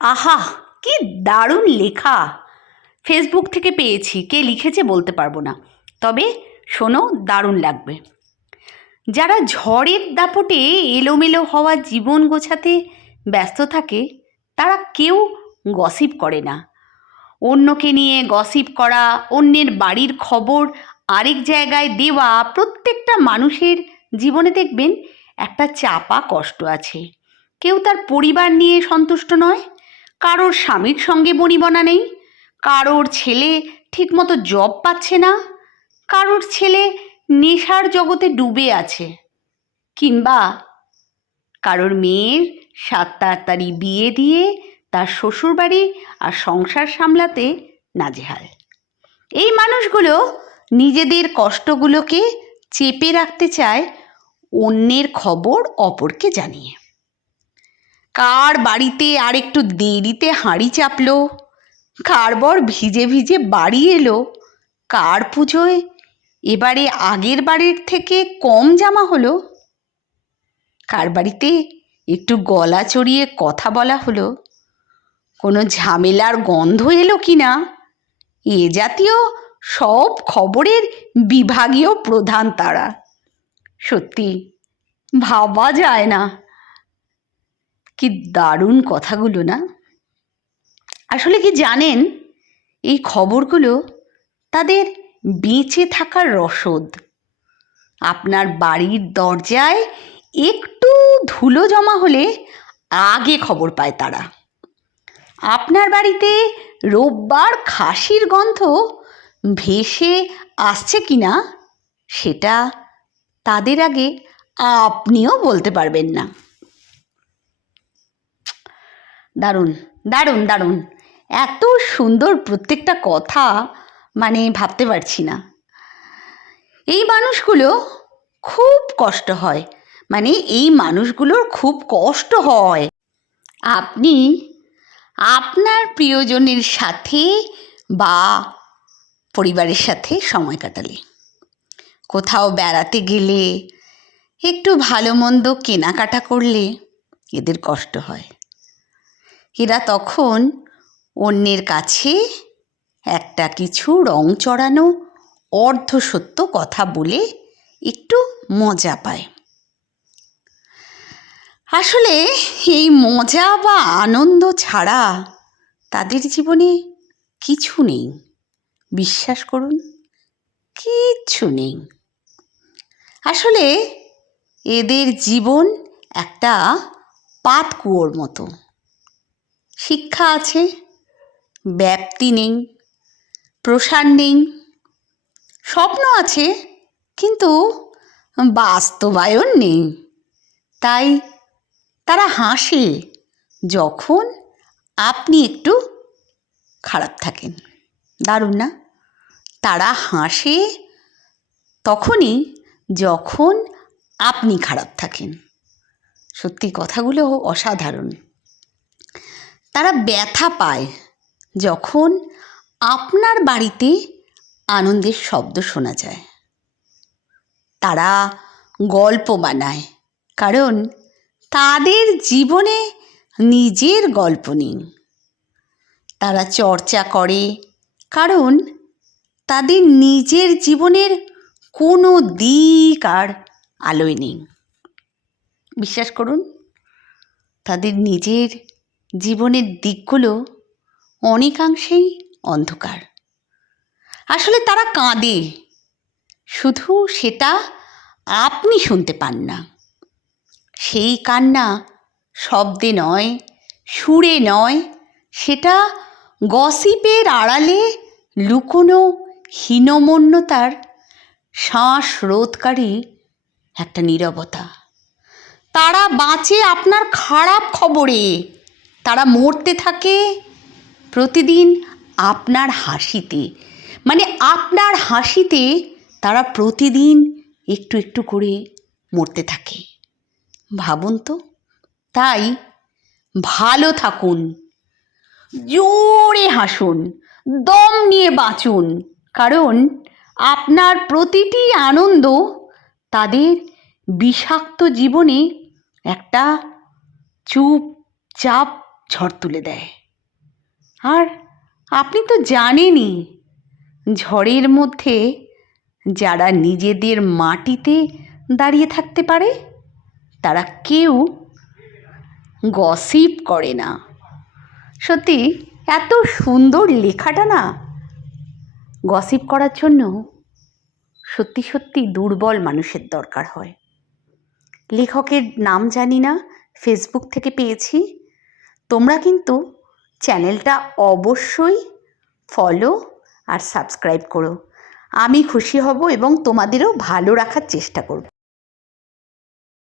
আহা, কি দারুণ লেখা। ফেসবুক থেকে পেয়েছি, কে লিখেছে বলতে পারব না। তবে শোনো, দারুণ লাগবে। যারা ঝড়ের দাপটে এলোমেলো হওয়া জীবন গোছাতে ব্যস্ত থাকে, তারা কেউ গসিপ করে না। অন্যকে নিয়ে গসিপ করা, অন্যের বাড়ির খবর, আরেক জায়গায় দেওয়া, প্রত্যেকটা মানুষের জীবনে দেখবেন একটা চাপা কষ্ট আছে। কেউ তার পরিবার নিয়ে সন্তুষ্ট নয় কারোর স্বামীর সঙ্গে বনিবনা নেই? কারোর ছেলে ঠিকমতো জব পাচ্ছে না? কারোর ছেলে নেশার জগতে ডুবে আছে? কিংবা কারোর মেয়ের সাত তাড়াতাড়ি বিয়ে দিয়ে তার শ্বশুরবাড়ি আর সংসার সামলাতে নাজেহাল। এই মানুষগুলো নিজেদের কষ্টগুলোকে চেপে রাখতে চায় অন্যের খবর অপরকে জানিয়ে। কার বাড়িতে আর একটু দেরিতে হাঁড়ি চাপলো? কার বর ভিজে ভিজে বাড়ি এলো। কার পুজোয়? এবারে আগের বাড়ির থেকে কম জামা হলো। কার বাড়িতে? একটু গলা চড়িয়ে কথা বলা হলো। কোনো ঝামেলার গন্ধ এলো কি না? এ জাতীয় সব খবরের বিভাগীয় প্রধান তারা। সত্যি, ভাবা যায় না। কি দারুণ কথাগুলো না? আসলে কি জানেন, এই খবরগুলো তাদের বেঁচে থাকার রসদ। আপনার বাড়ির দরজায় একটু ধুলো জমা হলে আগে খবর পায় তারা। আপনার বাড়িতে রোববার খাসির গন্ধ ভেসে আসছে কি না, সেটা তাদের আগে আপনিও বলতে পারবেন না। দারুণ দারুণ দারুণ। এত সুন্দর প্রত্যেকটা কথা মানে ভাবতে পারছি না। এই মানুষগুলো খুব কষ্ট হয়। মানে এই মানুষগুলোর খুব কষ্ট হয়। আপনি আপনার প্রিয়জনের সাথে বা পরিবারের সাথে সময় কাটালে। কোথাও বেড়াতে গেলে, একটু ভালো মন্দ কেনাকাটা করলে এদের কষ্ট হয়। এরা তখন অন্যের কাছে একটা কিছু রং চড়ানো অর্ধসত্য কথা বলে একটু মজা পায়। আসলে এই মজা বা আনন্দ ছাড়া তাদের জীবনে কিছু নেই। বিশ্বাস করুন, কিচ্ছু নেই। আসলে এদের জীবন একটা পাতকুয়োর মতো। শিক্ষা আছে, ব্যাপ্তি নেই, প্রসার নেই, স্বপ্ন আছে, কিন্তু বাস্তবায়ন নেই। তাই তারা হাসে যখন আপনি একটু খারাপ থাকেন। দারুণ না? তারা হাসে তখনই যখন আপনি খারাপ থাকেন। সত্যি কথাগুলো অসাধারণ। তারা ব্যথা পায় যখন আপনার বাড়িতে আনন্দের শব্দ শোনা যায়। তারা গল্প বানায়, কারণ তাদের জীবনে নিজের গল্প নেই। তারা চর্চা করে, কারণ তাদের নিজের জীবনের কোনো দিক আর আলোয় নেই। বিশ্বাস করুন, তাদের নিজের জীবনের দিকগুলো অনেকাংশেই অন্ধকার। আসলে তারা কাঁদে। শুধু সেটা আপনি শুনতে পান না। সেই কান্না শব্দে নয়, সুরে নয়, সেটা গসিপের আড়ালে লুকোনো হীনমন্যতার শ্বাস রোধকারী একটা নীরবতা। তারা বাঁচে আপনার খারাপ খবরে। তারা মরতে থাকে প্রতিদিন আপনার হাসিতে। মানে আপনার হাসিতে তারা প্রতিদিন একটু একটু করে মরতে থাকে। ভাবুন তো? তাই ভালো থাকুন, জোরে হাসুন, দম নিয়ে বাঁচুন। কারণ আপনার প্রতিটি আনন্দ তাদের বিষাক্ত জীবনে একটা চুপচাপ ঝড় তুলে দেয়। আর আপনি তো জানেনই, ঝড়ের মধ্যে যারা নিজেদের মাটিতে দাঁড়িয়ে থাকতে পারে, তারা কেউ গসিপ করে না। সত্যি, এত সুন্দর লেখাটা না গসিপ করার জন্য সত্যি সত্যি দুর্বল মানুষের দরকার হয়। লেখকের নাম জানি না ফেসবুক থেকে পেয়েছি। তোমরা কিন্তু চ্যানেলটা অবশ্যই ফলো আর সাবস্ক্রাইব করো। আমি খুশি হব এবং তোমাদেরও ভালো রাখার চেষ্টা করব।